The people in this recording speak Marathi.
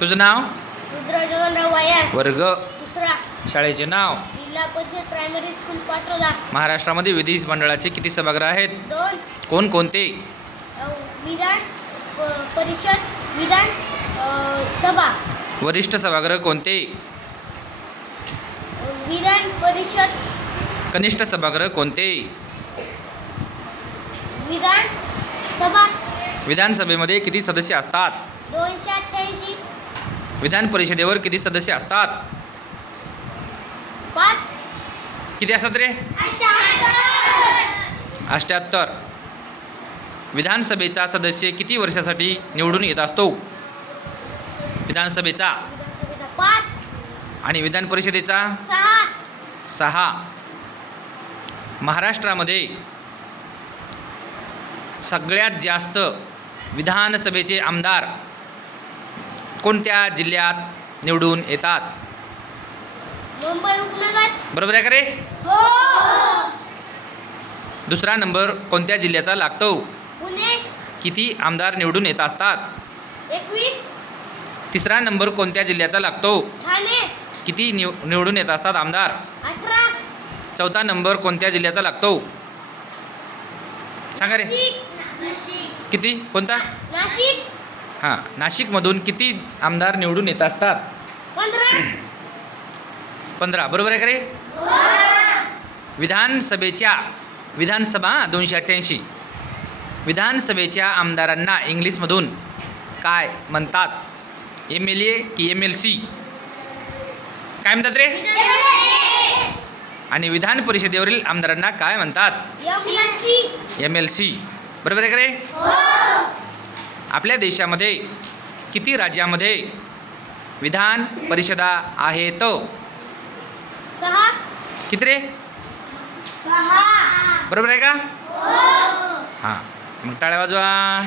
तुझं नाव? रुद्रजवळराव वायर. वर्ग? दुसरा. शाळेचे नाव? जिल्हा परिषद प्रायमरी स्कूल पाटोदा. महाराष्ट्रामध्ये विधिमंडळाचे किती सभागृह आहेत? 2. कोणकोणते? विधान परिषद, विधान सभा. वरिष्ठ सभागृह कोणते? विधान परिषद. कनिष्ठ सभागृह कोणते? विधान सभा. विधानसभेमध्ये किती सदस्य असतात? 288. विधान परिषदेवर किती सदस्य असतात? 5. किती असतात रे? 78. विधानसभेचा सदस्य किती वर्षासाठी निवडून येत असतो? विधानसभेचा? 5. आणि विधान परिषदेचा? 6. 6. महाराष्ट्रामध्ये सगळ्यात जास्त विधानसभेचे आमदार कोणत्या जिल्ह्यात निवडून येतात? मुंबई उपनगर. बरोबर आहे का रे? हो. दुसरा नंबर कोणत्या जिल्ह्याचा लागतो? पुणे. किती आमदार निवडून येत असतात? 21. तिसरा नंबर कोणत्या जिल्ह्याचा लागतो? ठाणे. किती निवडून येत असतात आमदार? 18. चौथा नंबर कोणत्या जिल्ह्याचा लागतो? सांगा रे. नाशिक. किती? कोणता? नाशिक. हां, नाशिकमधून किती आमदार निवडून येत असतात? 15. 15. बरोबर आहे का रे? विधानसभा 288. विधानसभेच्या आमदारांना इंग्लिशमधून काय म्हणतात? MLA की MLC? काय म्हणतात रे? आणि विधान परिषदेवरील आमदारांना काय म्हणतात? MLC. बरोबर आहे का रे? आपल्या देशामध्ये किती राज्यामध्ये विधान परिषदा आहेत? 6. किती रे? 6. बरोबर आहे का? हां, मग टाळ्या वाजवा.